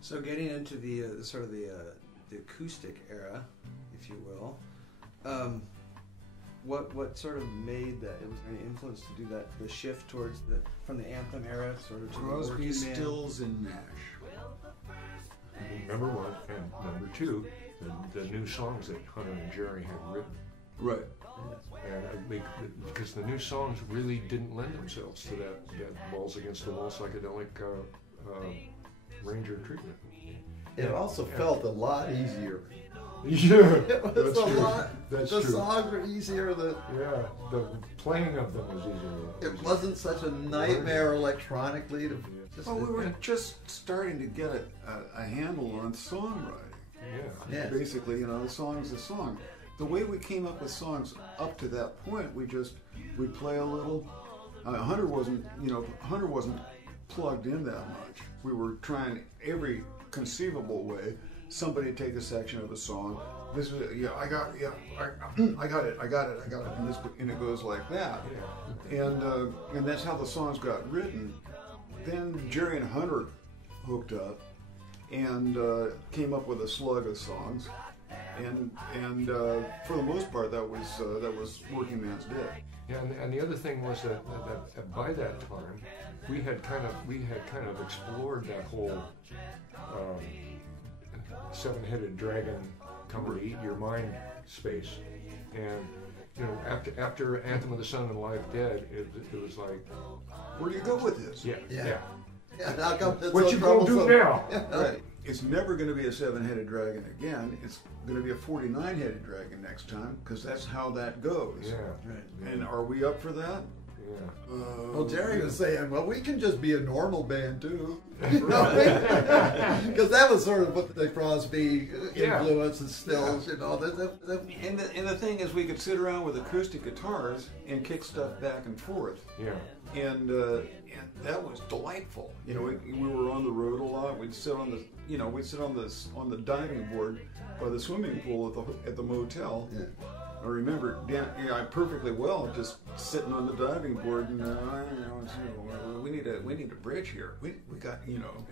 So getting into the sort of the acoustic era, if you will, what sort of made that? It was any influence to do that? The shift towards from the anthem era sort of to Crosby, the Workingman. Stills, and Nash. Number one, and number two, the new songs that Hunter and Jerry had written. Right. And because the new songs really didn't lend themselves to that balls against the wall psychedelic Ranger treatment. It also felt a lot easier. Yeah, It was that's a true. lot. That's the true. songs were easier. Yeah, the playing of them was easier. It wasn't such a nightmare electronically to. Well, we were just starting to get a handle on songwriting. Yeah. Yes. Basically, you know, the song's a song. The way we came up with songs up to that point, we'd play a little. Hunter wasn't plugged in that much. We were trying every conceivable way. Somebody take a section of a song. This is I got it, and it goes like that. And that's how the songs got written. Then Jerry and Hunter hooked up and came up with a slug of songs. And for the most part, that was Workingman's Day. Yeah, and the other thing was that by that time, we had kind of explored that whole seven-headed dragon come to eat your mind space, and you know, after Anthem of the Sun and Live Dead, it was like, Where do you go with this? yeah. Yeah, how come it's What so you gonna do troublesome? now? Right. It's never going to be a seven-headed dragon again. It's going to be a 49-headed dragon next time, because that's how that goes. Yeah. Right. And are we up for that? Yeah. Well, Jerry was saying, well, we can just be a normal band too. Because that was sort of what the Crosby influence and Stills, you know. And the thing is, we could sit around with acoustic guitars and kick stuff back and forth. Yeah. And that was delightful. You know, we were on the road a lot. We'd sit on the diving board by the swimming pool at the motel. Yeah. I remember perfectly well just sitting on the diving board and we need a bridge here. We got, you know.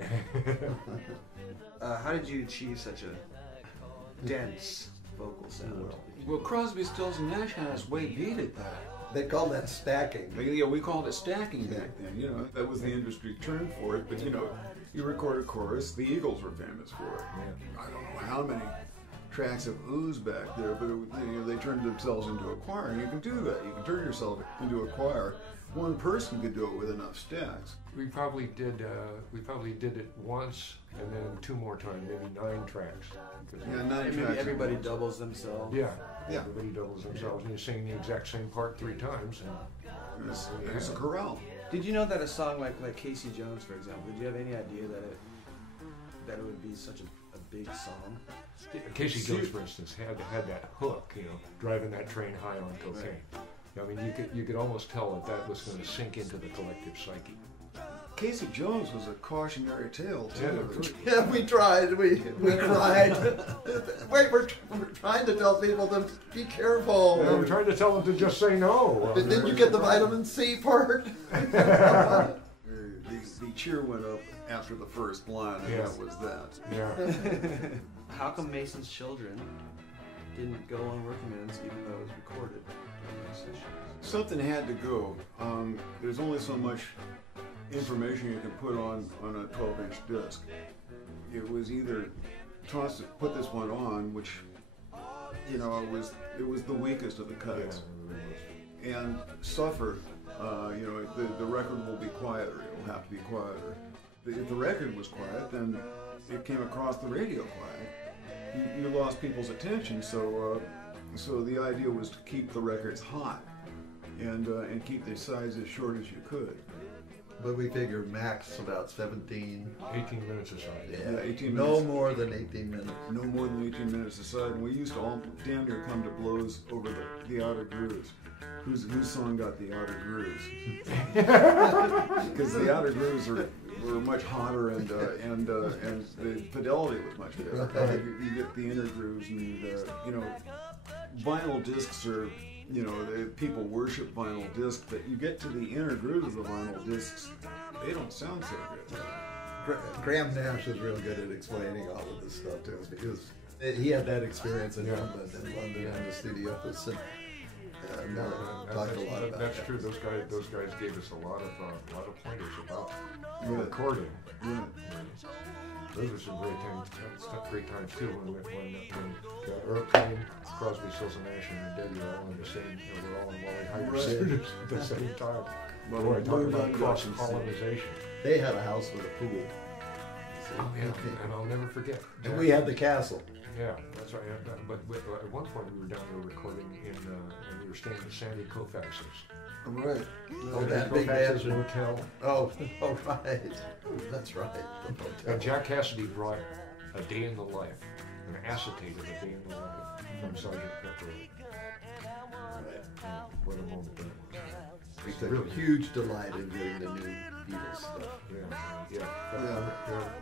How did you achieve such a dense vocal sound? Well, Crosby, Stills, and Nash had us way beat at that. They call that stacking. Yeah, we called it stacking back then. You know, that was the industry term for it. But you know, you record a chorus. The Eagles were famous for it. Yeah. I don't know how many tracks of ooze back there, but they turned themselves into a choir. And you can do that. You can turn yourself into a choir. One person could do it with enough stacks. We probably did it once, and then two more times, maybe 9 tracks. Yeah, 9 Maybe tracks. everybody doubles themselves. Yeah. Yeah. Everybody doubles themselves, and you sing the exact same part 3 times. And It's a chorale. Did you know that a song like Casey Jones, for example, did you have any idea that it would be such a big song? Casey Jones, for instance, had that hook, you know, driving that train high on cocaine. I mean, you could almost tell that was going to sink into the collective psyche. Casey Jones was a cautionary tale too. Yeah, we tried. We tried. Wait, we're trying to tell people to be careful. Yeah, we're trying to tell them to just say no. Did you get the vitamin C part? The cheer went up after the first line, and that was that. Yeah. How come Mason's Children didn't go on Workingman's even though it was recorded during those sessions? Something had to go. There's only so much information you can put on a 12-inch disc. It was either put this one on, which, you know, it was the weakest of the cuts, and suffer. You know, the record will be quieter. It will have to be quieter. If the record was quiet, then it came across the radio quiet. You lost people's attention, so the idea was to keep the records hot and keep the size as short as you could. But we figured max about 17. 18 minutes aside. Yeah, 18 no minutes. more than 18 minutes. No more than 18 minutes aside, and we used to all damn near come to blows over the outer grooves. Whose song got the outer grooves? Because the outer grooves were much hotter and the fidelity was much better. You get the inner grooves, and you know, vinyl discs are, you know, people worship vinyl discs, but you get to the inner grooves of the vinyl discs, they don't sound so good. Graham Nash is real good at explaining all of this stuff to us because he had that experience in London in the studios. And, talked a lot about that's that. true. Those guys gave us a lot of pointers about recording. Yeah. Those were some great times too. When Airplane, Crosby, Stills and Nash, and Debbie were all in the same. We're all in Wally Heider's studios at the same time. Boy, talk about cross pollinization. They had a house with a pool. Oh yeah, and I'll never forget. And we had the castle. Yeah, that's right. But at one point we were down there recording and we were staying at Sandy Koufax's. Right. Oh, that big Koufax's mansion. hotel. Oh, right. That's right. The hotel. And Jack Cassidy brought A Day in the Life, an acetate of A Day in the Life from Sgt. Pepper. What a moment that was. We took huge delight in getting the new Beatles stuff. Yeah.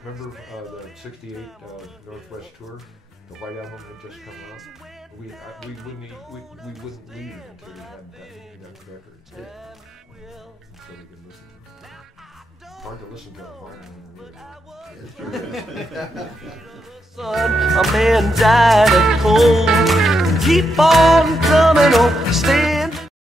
Remember the '68 Northwest tour? The White Album had just come out. We wouldn't leave until we had that record. Yeah. So we could listen to it. Hard to listen to a vinyl. Son, a man died of cold. Keep on coming on, stay